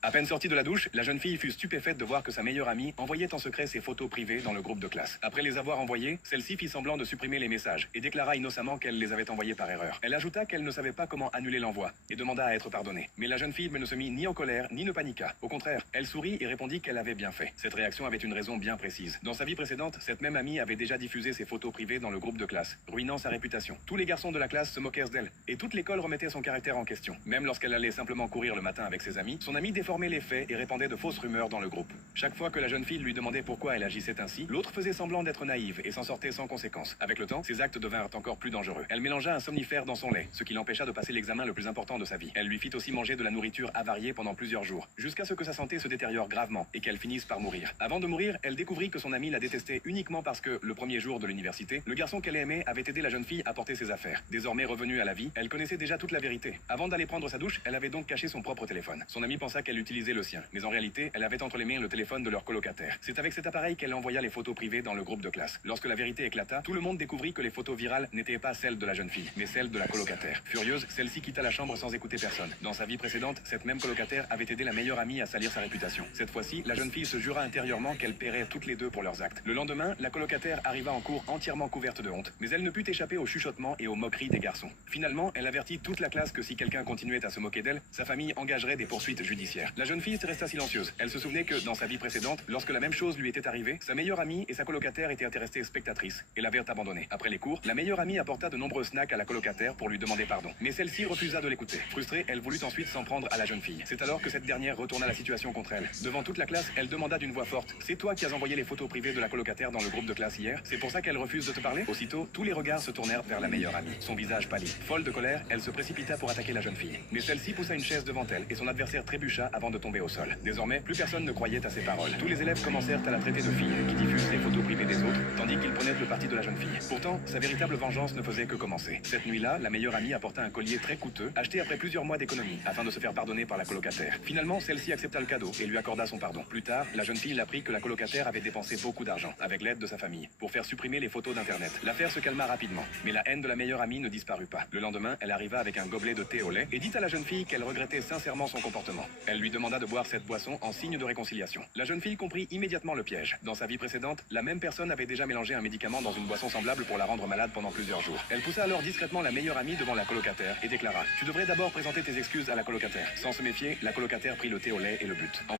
À peine sortie de la douche, la jeune fille fut stupéfaite de voir que sa meilleure amie envoyait en secret ses photos privées dans le groupe de classe. Après les avoir envoyées, celle-ci fit semblant de supprimer les messages et déclara innocemment qu'elle les avait envoyés par erreur. Elle ajouta qu'elle ne savait pas comment annuler l'envoi et demanda à être pardonnée. Mais la jeune fille ne se mit ni en colère ni ne paniqua. Au contraire, elle sourit et répondit qu'elle avait bien fait. Cette réaction avait une raison bien précise. Dans sa vie précédente, cette même amie avait déjà diffusé ses photos privées dans le groupe de classe, ruinant sa réputation. Tous les garçons de la classe se moquèrent d'elle et toute l'école remettait son caractère en question. Même lorsqu'elle allait simplement courir le matin avec ses amis, son amie déformait les faits et répandait de fausses rumeurs dans le groupe. Chaque fois que la jeune fille lui demandait pourquoi elle agissait ainsi, l'autre faisait semblant d'être naïve et s'en sortait sans conséquence. Avec le temps, ses actes devinrent encore plus dangereux. Elle mélangea un somnifère dans son lait, ce qui l'empêcha de passer l'examen le plus important de sa vie. Elle lui fit aussi manger de la nourriture avariée pendant plusieurs jours, jusqu'à ce que sa santé se détériore gravement et qu'elle finisse par mourir. Avant de mourir, elle découvrit que son amie la détestait uniquement parce que, le premier jour de l'université, le garçon qu'elle aimait avait aidé la jeune fille à porter ses affaires. Désormais revenue à la vie, elle connaissait déjà toute la vérité. Avant d'aller prendre sa douche, elle avait donc caché son propre téléphone. Son amie pensa qu'elle utilisait le sien, mais en réalité, elle avait entre les mains le téléphone de leur colocataire. C'est avec cet appareil qu'elle envoya les photos privées dans le groupe de classe. Lorsque la vérité éclata, tout le monde découvrit que les photos virales n'étaient pas celles de la jeune fille, mais celles de la colocataire. Furieuse, celle-ci quitta la chambre sans écouter personne. Dans sa vie précédente, cette même colocataire avait aidé la meilleure amie à salir sa réputation. Cette fois-ci, la jeune fille se jura intérieurement qu'elle paierait toutes les deux pour leurs actes. Le lendemain, la colocataire arriva en cours entièrement couverte de honte, mais elle ne put échapper aux chuchotements et aux moqueries des garçons. Finalement, elle avertit toute la classe que si quelqu'un continuait à se moquer d'elle, sa famille engagerait des poursuites judiciaires. La jeune fille resta silencieuse. Elle se souvenait que, dans sa vie précédente, lorsque la même chose lui était arrivée, sa meilleure amie et sa colocataire étaient restées spectatrices et l'avaient abandonnée. Après les cours, la meilleure amie apporta de nombreux snacks à la colocataire pour lui demander pardon. Mais celle-ci refusa de l'écouter. Frustrée, elle voulut ensuite s'en prendre à la jeune fille. C'est alors que cette dernière retourna la situation contre elle. Devant toute la classe, elle demanda d'une voix forte: « C'est toi qui as envoyé les photos privées de la colocataire dans le groupe de classe hier? C'est pour ça qu'elle refuse de te parler ?» Aussitôt, tous les regards se tournèrent vers la meilleure amie. Son visage pâlit. Folle de colère, elle se précipita pour attaquer la jeune fille. Mais celle-ci poussa une chaise devant elle et son adversaire trébucha avant de tomber au sol. Désormais, plus personne ne croyait à ses paroles. Tous les élèves commencèrent à la traiter de fille qui diffuse les photos privées des autres, tandis qu'ils prenaient le parti de la jeune fille. Pourtant, sa véritable vengeance ne faisait que commencer. Cette nuit-là, la meilleure amie apporta un collier très coûteux, acheté après plusieurs mois d'économie, afin de se faire pardonner par la colocataire. Finalement, celle-ci accepta le cadeau et lui accorda son pardon. Plus tard, la jeune fille apprit que la colocataire avait dépensé beaucoup d'argent, avec l'aide de sa famille, pour faire supprimer les photos d'internet. L'affaire se calma rapidement, mais la haine de la meilleure amie ne disparut pas. Le lendemain, elle arriva avec un gobelet de thé au lait et dit à la jeune fille qu'elle regrettait sincèrement son comportement. Elle lui demanda de boire cette boisson en signe de réconciliation. La jeune fille comprit immédiatement le piège. Dans sa vie précédente, la même personne avait déjà mélangé un médicament dans une boisson semblable pour la rendre malade pendant plusieurs jours. Elle poussa alors discrètement la meilleure amie devant la colocataire et déclara: « Tu devrais d'abord présenter tes excuses à la colocataire. » Sans se méfier, la colocataire prit le thé au lait et le but.